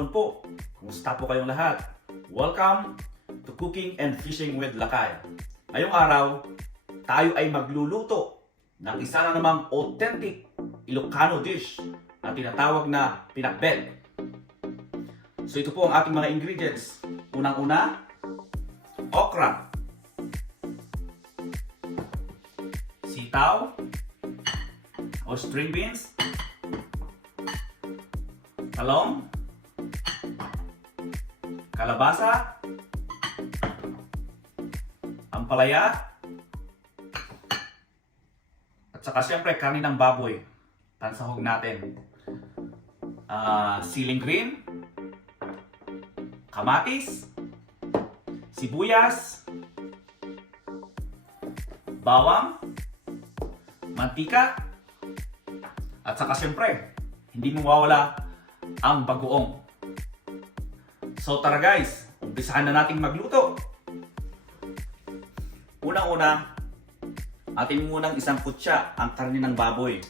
hapon po. Kumusta po kayong lahat? Welcome to Cooking and Fishing with Lakay. Ngayong araw, tayo ay magluluto ng isa na namang authentic Ilocano dish na tinatawag na pinakbet. So ito po ang ating mga ingredients. Unang-una, okra, sitaw o string beans, talong, kalabasa, ampalaya, at saka siyempre karne ng baboy, pansahog natin, siling green, kamatis, sibuyas, bawang, mantika, at saka siyempre, hindi mawawala ang bagoong. So tara guys, umpisahan na nating magluto. Unang-una, atin munang isang kutsa ang karne ng baboy.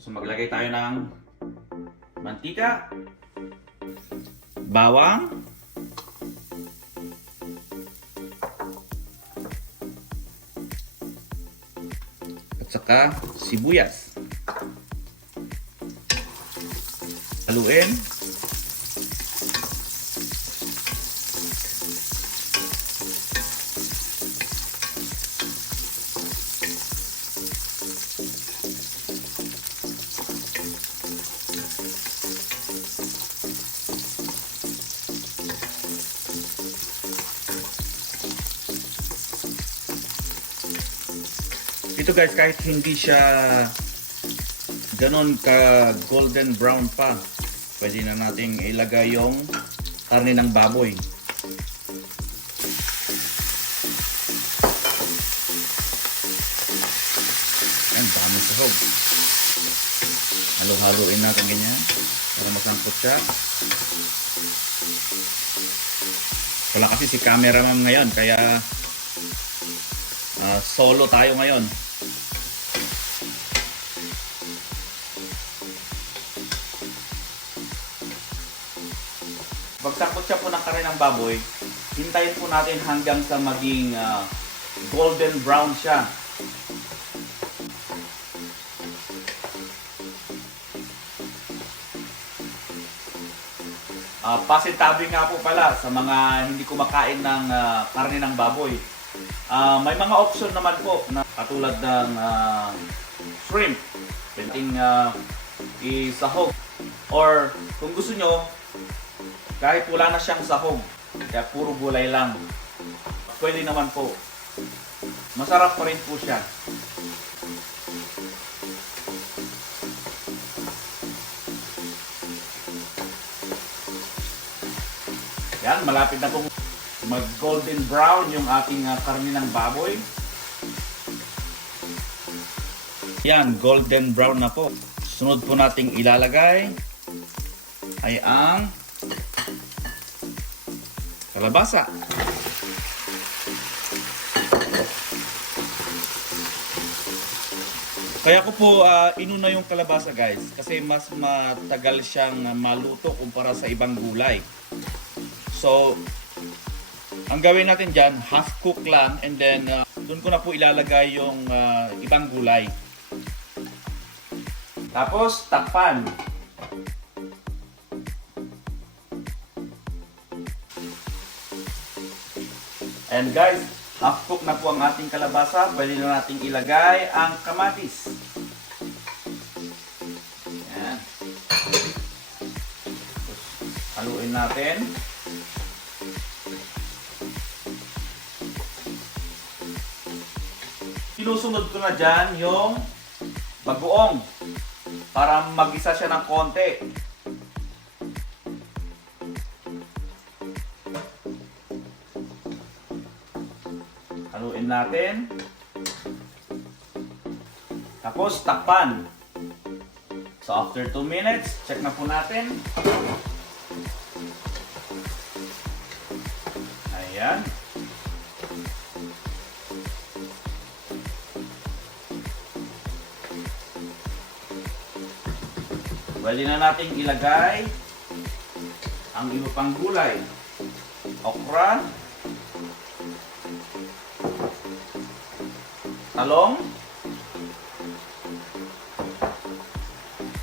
So maglagay tayo ng mantika, bawang, at saka sibuyas. Haluin. Ito guys, kahit hindi siya ganon ka golden brown pa, pwede na nating ilagay yung karne ng baboy. Ang dami sahog. Halo-haloin natin ganyan para masangkot siya. Wala kasi si cameraman ngayon, kaya solo tayo ngayon. Pagsangkot siya po ng karne ng baboy, hintayin po natin hanggang sa maging golden brown siya. Pasintabi nga po pala sa mga hindi kumakain ng karne ng baboy. May mga option naman po na katulad ng shrimp, pwedeng isahog, or kung gusto nyo, kahit wala na siyang sahog, kaya puro gulay lang, pwede naman po. Masarap pa rin po siya. Yan, malapit na pong mag golden brown yung ating karne ng baboy. Yan, golden brown na po. Sunod po nating ilalagay ay ang kalabasa. Kaya ko po inuna yung kalabasa guys, kasi mas matagal siyang maluto kumpara sa ibang gulay. So ang gawin natin dyan, half cook lang, and then doon ko na po ilalagay yung ibang gulay. Tapos takpan. And guys, half cook na po ang ating kalabasa. Pwede na nating ilagay ang kamatis. Yan. Haluin natin. Sinusunod ko na dyan yung bagoong para mag-isa siya ng konti. Haluin natin. Tapos takpan. So after 2 minutes, check na po natin. Ayan. Pwede na nating ilagay ang iba pang gulay. Okra, talong,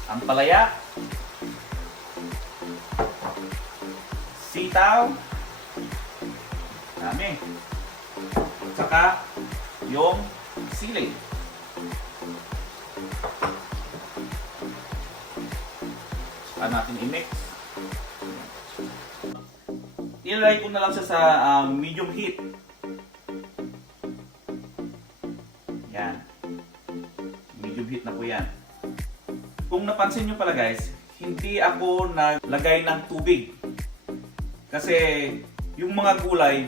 ampalaya, sitaw, dami. Saka yung sili. Saka natin i-mix. Ilagay ko na lang siya sa medium heat. Yan. Medium heat na po yan. Kung napansin nyo pala guys, hindi ako naglagay ng tubig. Kasi yung mga gulay,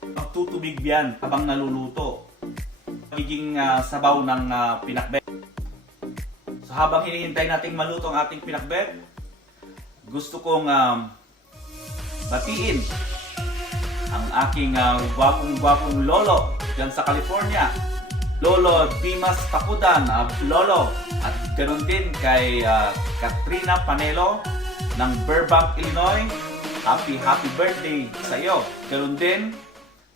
magtutubig yan habang naluluto. Magiging sabaw ng pinakbet. So habang hinihintay nating maluto ang ating pinakbet, gusto kong batiin ang aking gwapong lolo dyan sa California. Lolo Dimas Takudan, Lolo. At ganoon din kay Katrina Panelo ng Burbank, Illinois. Happy birthday sa iyo. Ganoon din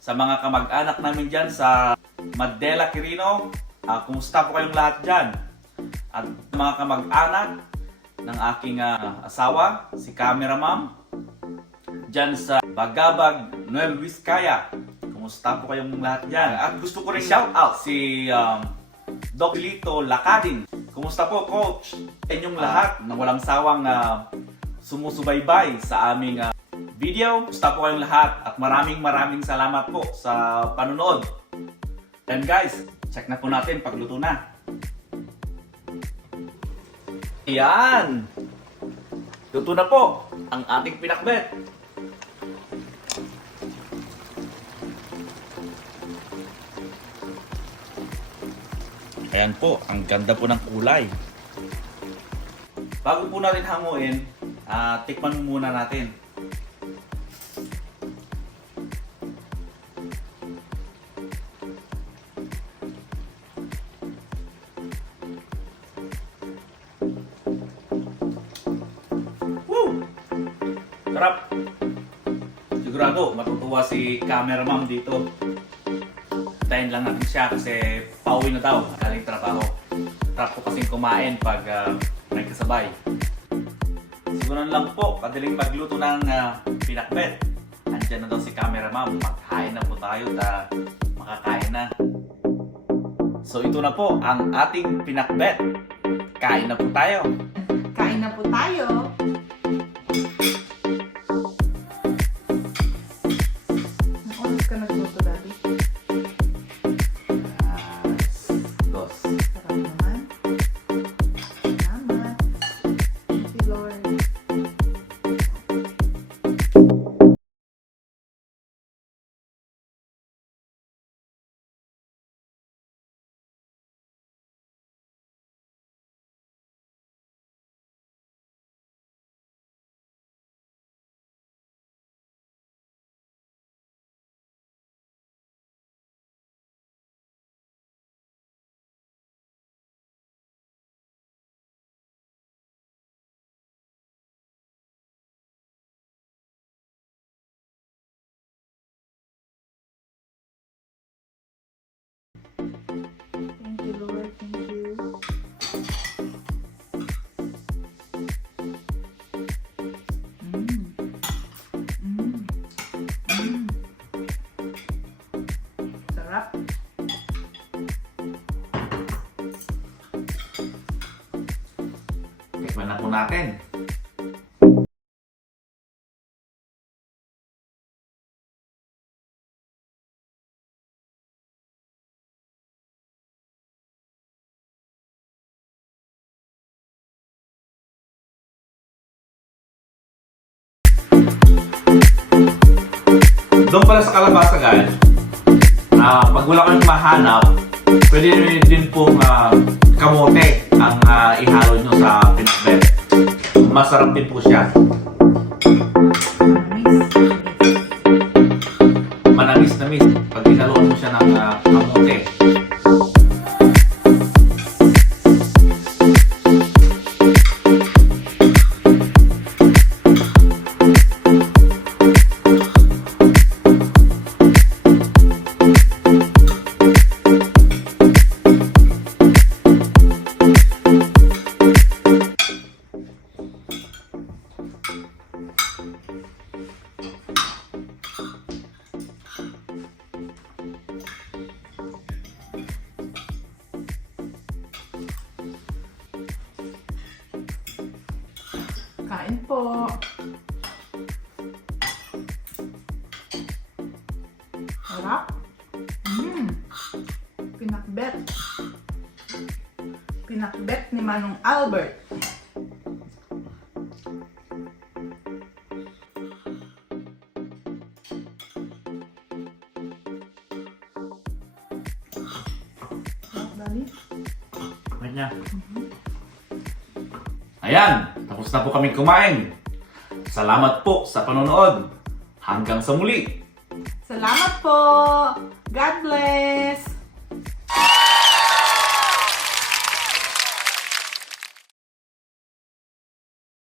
sa mga kamag-anak namin dyan sa Madela, Quirino. Kumusta po kayong lahat dyan? At mga kamag-anak ng aking asawa, si Camera Ma'am, dyan sa Bagabag, Nueva Vizcaya. Kumusta po kayong lahat dyan? At gusto ko rin shout out si Doc Lito Lacadin. Kumusta po, Coach? Inyong lahat na walang sawang sumusubaybay sa aming video. Kumusta po kayong lahat? At maraming salamat po sa panonood. And guys, check na po natin pagluto na. Ayan! Luto na po ang ating pinakbet. Ayan po, ang ganda po ng kulay. Bago po natin hanguin, tikman muna natin. Woo! Sarap! Sigurado, matutuwa si Camera Ma'am dito. Tayin lang natin siya kasi pauwi na daw, galing trabaho. Sarap po kasing kumain pag may kasabay. Siguro lang po, kadaling magluto ng pinakbet. Andiyan na daw si Camera Ma'am. Magkain na po tayo at makakain na. So ito na po ang ating pinakbet. Kain na po tayo. Kain na po tayo. Ang oras ka nagluto, Daddy? Dos. Sarap naman. Salamat. Thank you, Lord. Thank you, Lord. Thank you. Sarap. Tikman na po natin. Doon pala sa kalabasa guys, pag wala kayong mahanap, pwede din pong kamote ang ihalo nyo sa pinakbet. Masarap din po siya. Manamis-namis pag hinaluan mo siya ng kamote. Kain po. Sarap. Pinakbet. Pinakbet ni Manong Albert. Sarap, Daddy. Kanya. Ayan, tapos na po kami kumain. Salamat po sa panonood. Hanggang sa muli. Salamat po. God bless.